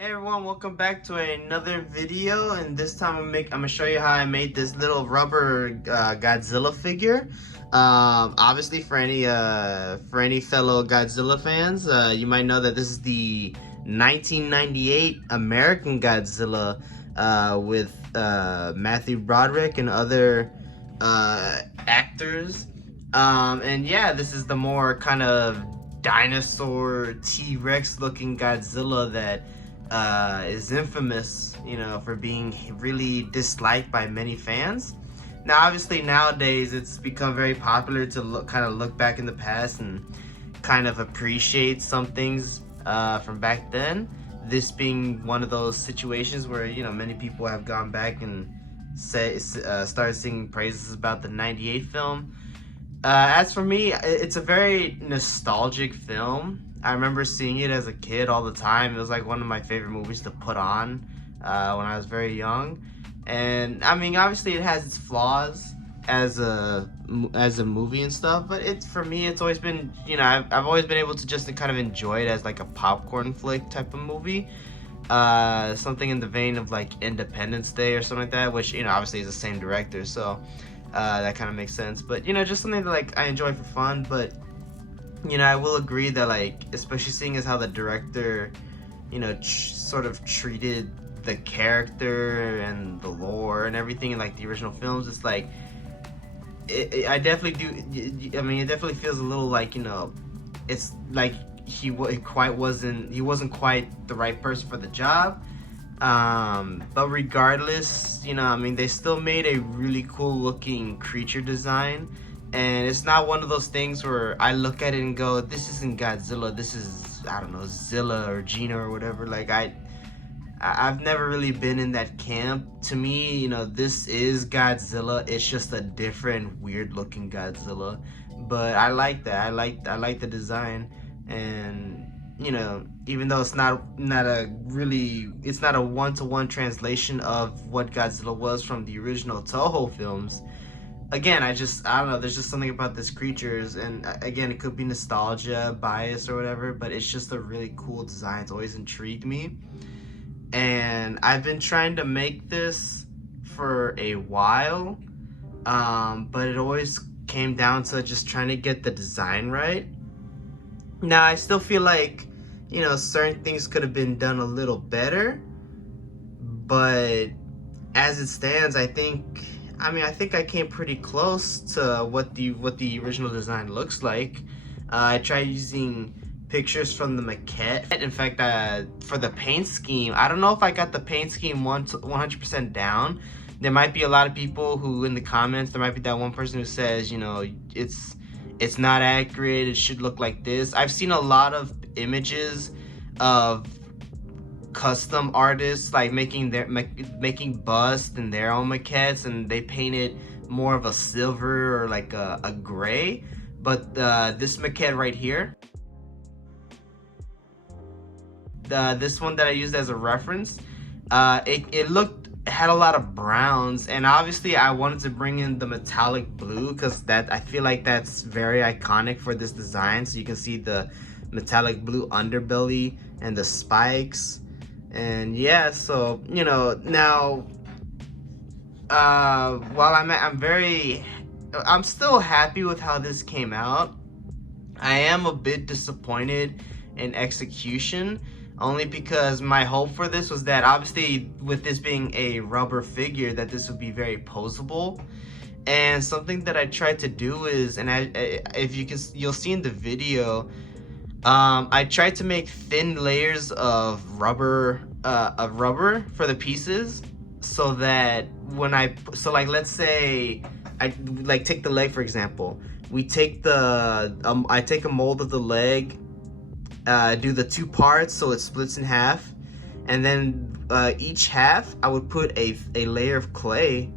Hey everyone, welcome back to another video, and this time I'm gonna show you how I made this little rubber Godzilla figure. Obviously for any fellow Godzilla fans, you might know that this is the 1998 American Godzilla with Matthew Broderick and other actors. And yeah, this is the more kind of dinosaur T-Rex looking Godzilla that is infamous, for being really disliked by many fans. Now, obviously, nowadays it's become very popular to look back in the past and kind of appreciate some things from back then. This being one of those situations where many people have gone back and started singing praises about the '98 film. As for me, it's a very nostalgic film. I remember seeing it as a kid all the time. It was like one of my favorite movies to put on when I was very young. And I mean, obviously it has its flaws as a movie and stuff, but for me, it's always been, I've always been able to just kind of enjoy it as like a popcorn flick type of movie. Something in the vein of like Independence Day or something like that, which, obviously is the same director, so that kind of makes sense. But, just something that like I enjoy for fun. But I will agree that, like, especially seeing as how the director, sort of treated the character and the lore and everything in, like, the original films, it's like, I definitely do, I mean, it definitely feels a little like, it's like he wasn't quite the right person for the job. But regardless, I mean, they still made a really cool looking creature design. And it's not one of those things where I look at it and go, this isn't Godzilla, this is, I don't know, Zilla or Gina or whatever. Like, I've never really been in that camp. To me, this is Godzilla. It's just a different, weird looking Godzilla. But I like that. I like the design. And, even though it's not a one-to-one translation of what Godzilla was from the original Toho films. Again, I don't know, there's just something about this creatures, and again, it could be nostalgia, bias, or whatever, but it's just a really cool design. It's always intrigued me. And I've been trying to make this for a while, but it always came down to just trying to get the design right. Now, I still feel like, certain things could have been done a little better, but as it stands, I think I came pretty close to what the original design looks like. I tried using pictures from the maquette. In fact, for the paint scheme, I don't know if I got the paint scheme 100% down. There might be a lot of people who, in the comments, there might be that one person who says, it's not accurate, it should look like this. I've seen a lot of images of custom artists like making busts in their own maquettes, and they painted more of a silver or like a gray. But this maquette right here, this one that I used as a reference, it had a lot of browns, and obviously I wanted to bring in the metallic blue because I feel like that's very iconic for this design. So you can see the metallic blue underbelly and the spikes. And yeah, so now while I'm still happy with how this came out, I am a bit disappointed in execution, only because my hope for this was that, obviously with this being a rubber figure, that this would be very posable. And something that I tried to do is, and you'll see in the video, I tried to make thin layers of rubber for the pieces, so that let's say I take the leg for example. I take a mold of the leg, do the two parts so it splits in half, and then each half I would put a layer of clay,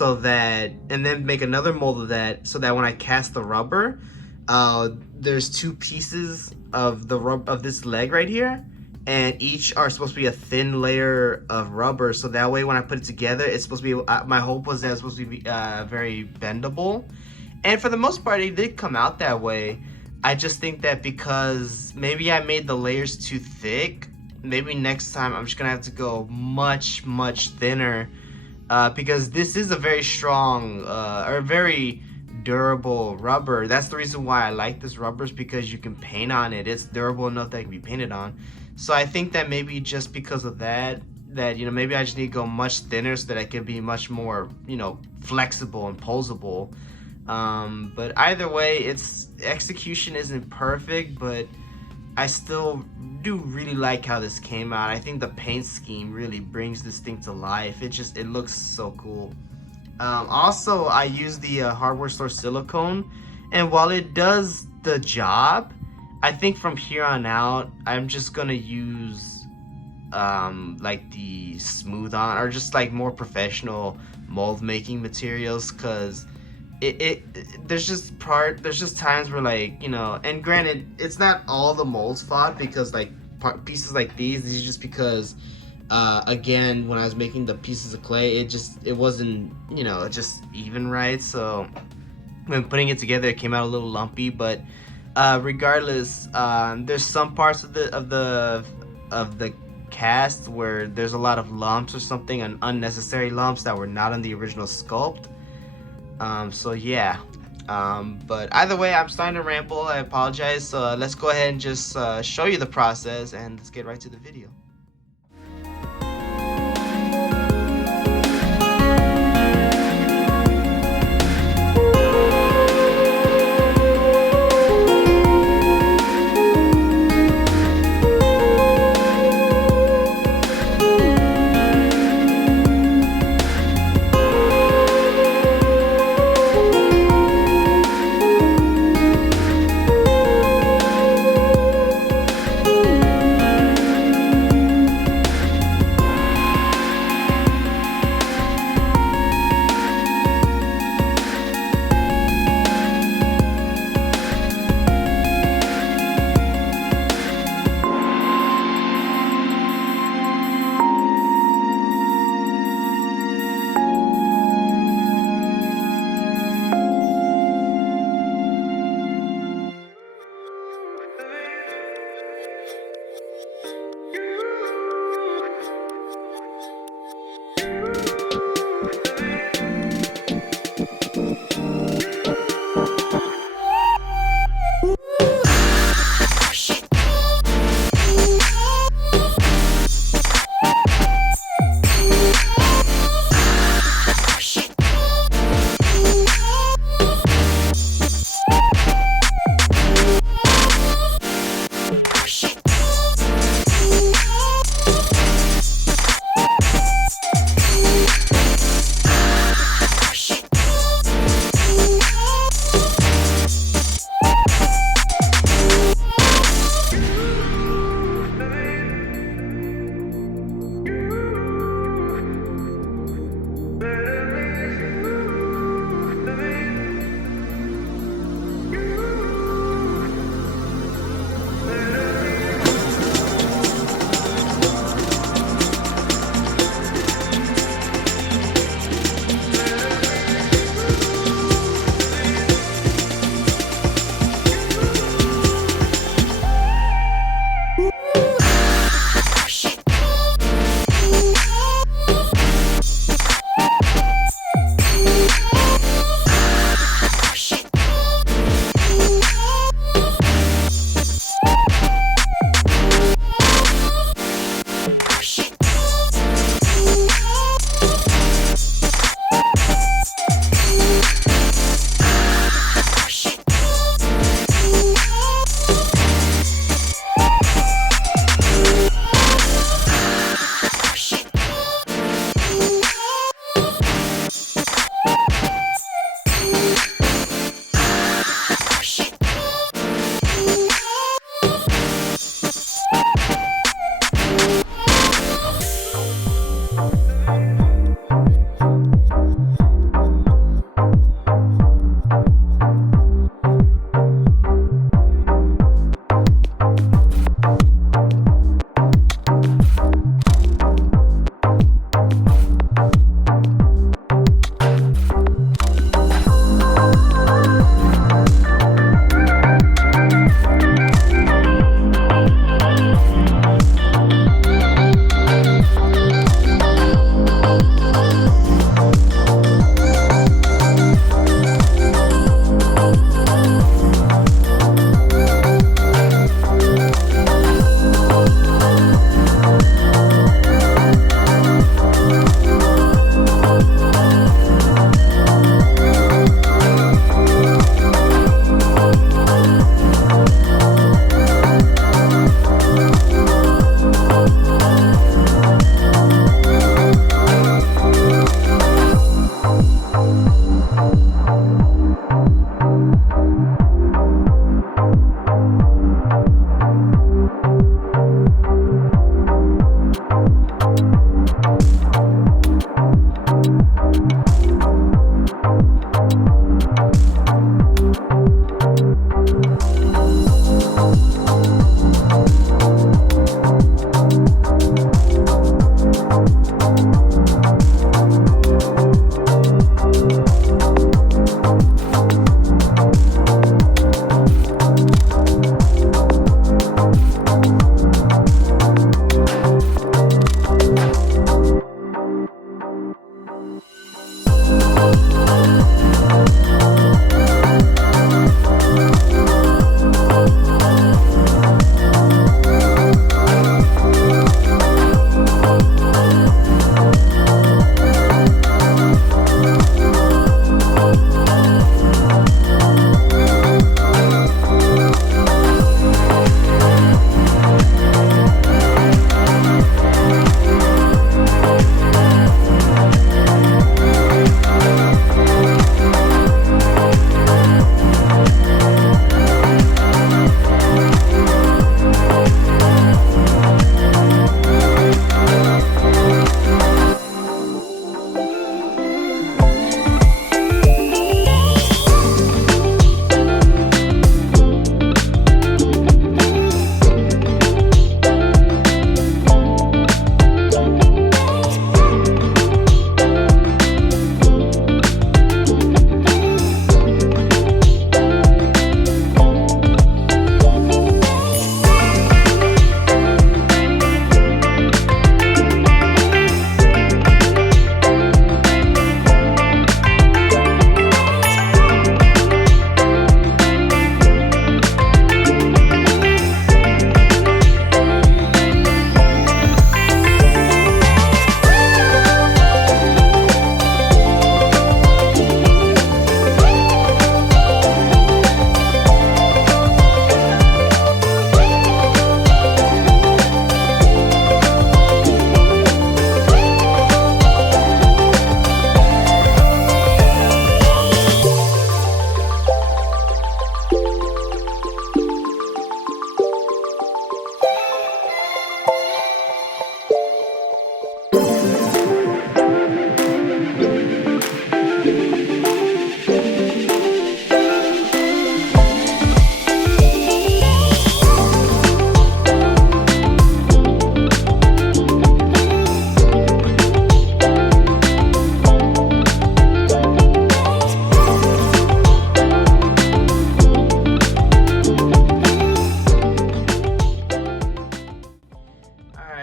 and then make another mold of that, so that when I cast the rubber, there's two pieces of this leg right here, and each are supposed to be a thin layer of rubber, so that way when I put it together, it's supposed to be, my hope was that it's supposed to be very bendable. And for the most part, it did come out that way. I just think that because maybe I made the layers too thick, maybe next time I'm just gonna have to go much, much thinner, because this is a very strong, or very durable rubber. That's the reason why I like this rubber, is because you can paint on it. It's durable enough that it can be painted on. So I think that maybe just because of that, maybe I just need to go much thinner so that I can be much more, flexible and posable. But either way, its execution isn't perfect, but I still do really like how this came out. I think the paint scheme really brings this thing to life. It looks so cool. Also, I use the hardware store silicone, and while it does the job, I think from here on out, I'm just gonna use like the smooth on, or just like more professional mold making materials, because there's just times where, like, and granted, it's not all the mold's fault, because like pieces like these are just because again, when I was making the pieces of clay, it wasn't, just even right. So when putting it together, it came out a little lumpy. But regardless, there's some parts of the cast where there's a lot of lumps or something, and unnecessary lumps that were not on the original sculpt. So yeah. But either way, I'm starting to ramble. I apologize. So let's go ahead and just show you the process, and let's get right to the video.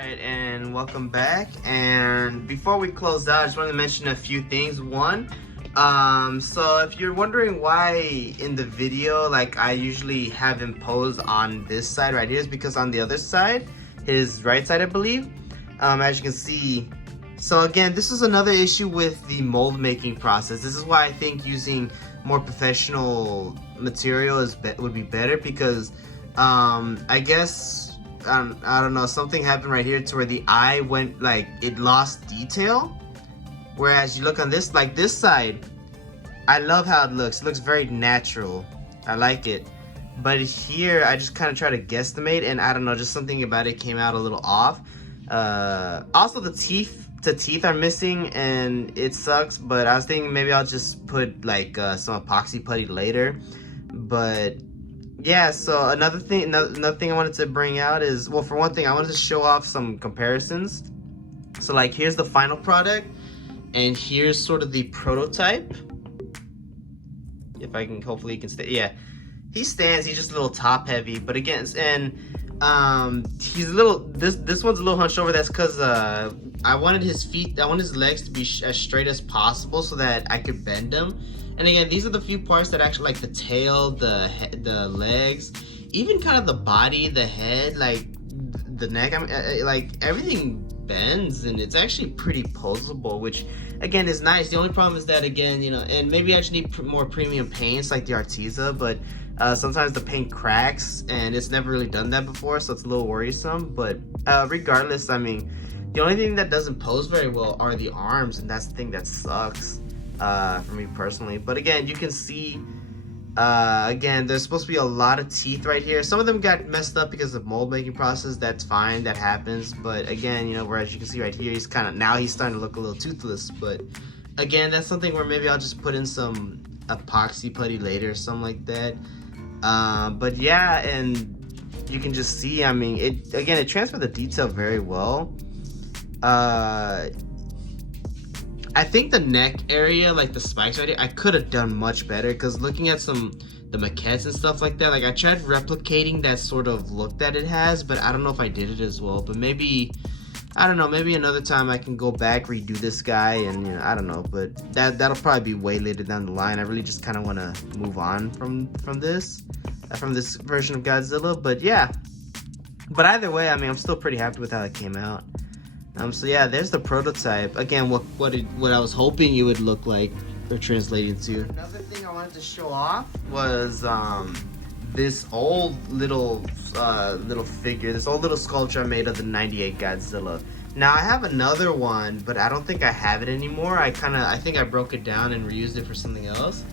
Alright, and welcome back. And before we close out, I just wanted to mention a few things. One, so if you're wondering why in the video, like, I usually have him pose on this side right here, is because on the other side, his right side, I believe, as you can see. So again, this is another issue with the mold making process. This is why I think using more professional material would be better, because I guess I don't know, something happened right here to where the eye went, like, it lost detail. Whereas you look on this, like this side, I love how it looks. It looks very natural. I like it. But here, I just kind of try to guesstimate, and I don't know, just something about it came out a little off. Also, the teeth are missing, and it sucks. But I was thinking maybe I'll just put like some epoxy putty later. But yeah, so another thing I wanted to bring out is, well, for one thing, I wanted to show off some comparisons. So like, here's the final product, and here's sort of the prototype. If I can, hopefully you can stay. Yeah, he stands. He's just a little top heavy, but again, and he's a little. This one's a little hunched over. That's because I wanted his legs to be as straight as possible so that I could bend them. And again, these are the few parts that actually, like the tail, the legs, even kind of the body, the head, like the neck. I mean, like everything bends, and it's actually pretty poseable, which again is nice. The only problem is that, again, you know, and maybe I just need more premium paints like the Arteza, but sometimes the paint cracks, and it's never really done that before, so it's a little worrisome. But regardless, I mean, the only thing that doesn't pose very well are the arms, and that's the thing that sucks for me personally. But again, you can see again, there's supposed to be a lot of teeth right here. Some of them got messed up because of mold making process. That's fine, that happens. But again, you know, whereas you can see right here, he's starting to look a little toothless. But again, that's something where maybe I'll just put in some epoxy putty later or something like that. But yeah, and you can just see, I mean, it transferred the detail very well. I think the neck area, like the spikes right here, I could have done much better, because looking at the maquettes and stuff like that, like I tried replicating that sort of look that it has, but I don't know if I did it as well. But maybe, I don't know, maybe another time I can go back, redo this guy, and, you know, I don't know. But that'll probably be way later down the line. I really just kind of want to move on from this version of Godzilla. But yeah, but either way, I mean, I'm still pretty happy with how it came out. So yeah, there's the prototype. Again, what I was hoping it would look like or translate into. Another thing I wanted to show off was this old little figure, this old little sculpture I made of the '98 Godzilla. Now I have another one, but I don't think I have it anymore. I think I broke it down and reused it for something else.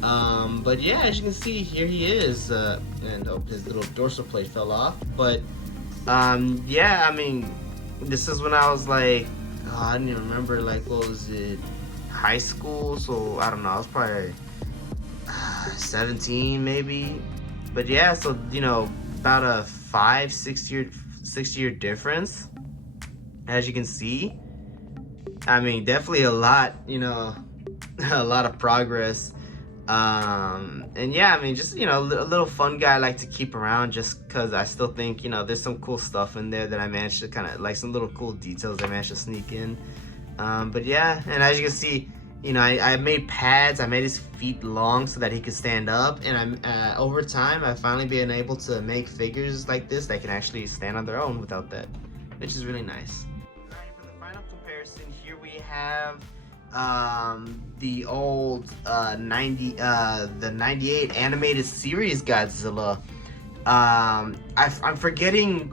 But yeah, as you can see, here he is, and oh, his little dorsal plate fell off. But yeah, I mean, this is when I was like, I don't even remember, like, what was it, high school? So I don't know, I was probably 17 maybe. But yeah, so, you know, about a 6 year difference, as you can see. I mean, definitely a lot, you know, a lot of progress. And yeah, I mean, just, you know, a little fun guy I like to keep around, just because I still think, you know, there's some cool stuff in there that I managed to kind of, like, some little cool details I managed to sneak in. But yeah, and as you can see, you know, I made pads. I made his feet long so that he could stand up, and over time I've finally been able to make figures like this that can actually stand on their own without that, which is really nice. All right, for the final comparison, here we have the old the '98 animated series Godzilla. I'm forgetting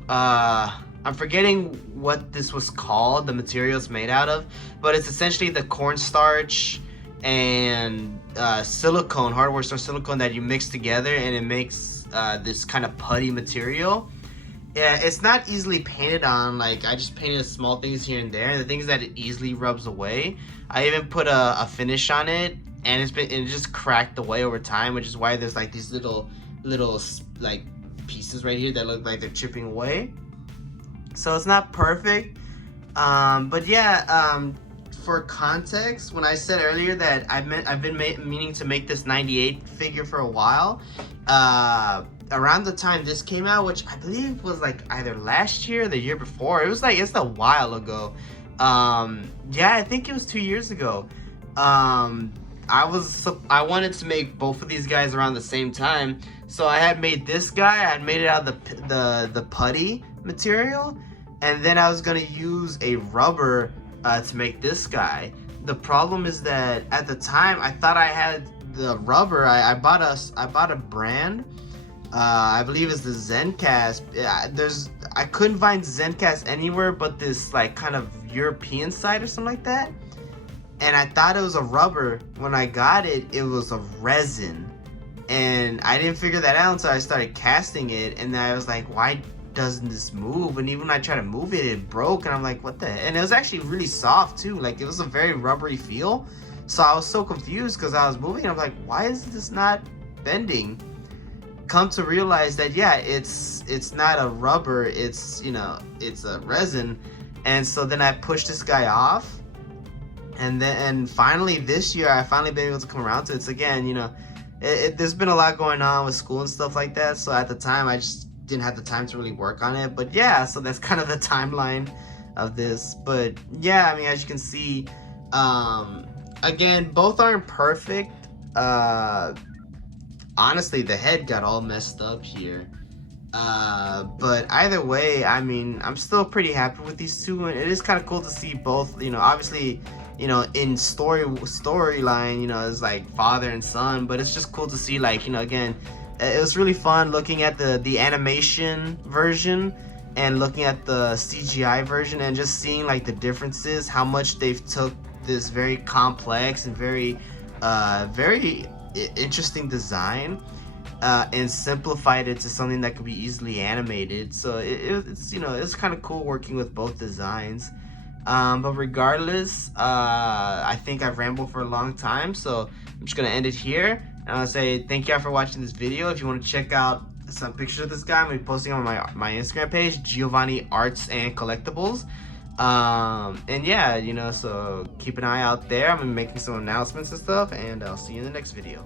what this was called, the material it's made out of, but it's essentially the cornstarch and silicone, hardware store silicone, that you mix together, and it makes this kind of putty material. Yeah, it's not easily painted on. Like, I just painted small things here and there, and the things that it easily rubs away. I even put a finish on it, and it just cracked away over time, which is why there's like these little like pieces right here that look like they're chipping away. So it's not perfect, but yeah. For context, when I said earlier that I've been meaning to make this '98 figure for a while, around the time this came out, which I believe was like either last year or the year before. It was like, it's a while ago. Yeah, I think it was 2 years ago. I wanted to make both of these guys around the same time, so I had made this guy. I had made it out of the putty material, and then I was gonna use a rubber to make this guy. The problem is that at the time I thought I had the rubber. I bought a brand. I believe it's the Zencast. I couldn't find Zencast anywhere but this like kind of European site or something like that. And I thought it was a rubber. When I got it, it was a resin. And I didn't figure that out until I started casting it. And then I was like, why doesn't this move? And even when I tried to move it, it broke. And I'm like, what the? And it was actually really soft too. Like, it was a very rubbery feel. So I was so confused because I was moving. And I'm like, why is this not bending? Come to realize that, yeah, it's not a rubber. It's, you know, it's a resin. And so then I pushed this guy off. And finally this year, I finally been able to come around to it. So again, you know, there's been a lot going on with school and stuff like that. So at the time, I just didn't have the time to really work on it. But yeah, so that's kind of the timeline of this. But yeah, I mean, as you can see, again, both aren't perfect. Honestly, the head got all messed up here. But either way, I mean, I'm still pretty happy with these two, and it is kind of cool to see both, you know, obviously, you know, in storyline, you know, it's like father and son, but it's just cool to see, like, you know, again, it was really fun looking at the animation version and looking at the CGI version and just seeing like the differences, how much they've took this very complex and very interesting design and simplified it to something that could be easily animated. So it's, you know, it's kind of cool working with both designs. But regardless, I think I've rambled for a long time, so I'm just gonna end it here. And I'll say thank y'all for watching this video. If you want to check out some pictures of this guy, I'm gonna be posting on my Instagram page, Giovanni Arts and Collectibles. And yeah, you know, so keep an eye out there. I'm gonna be making some announcements and stuff, and I'll see you in the next video.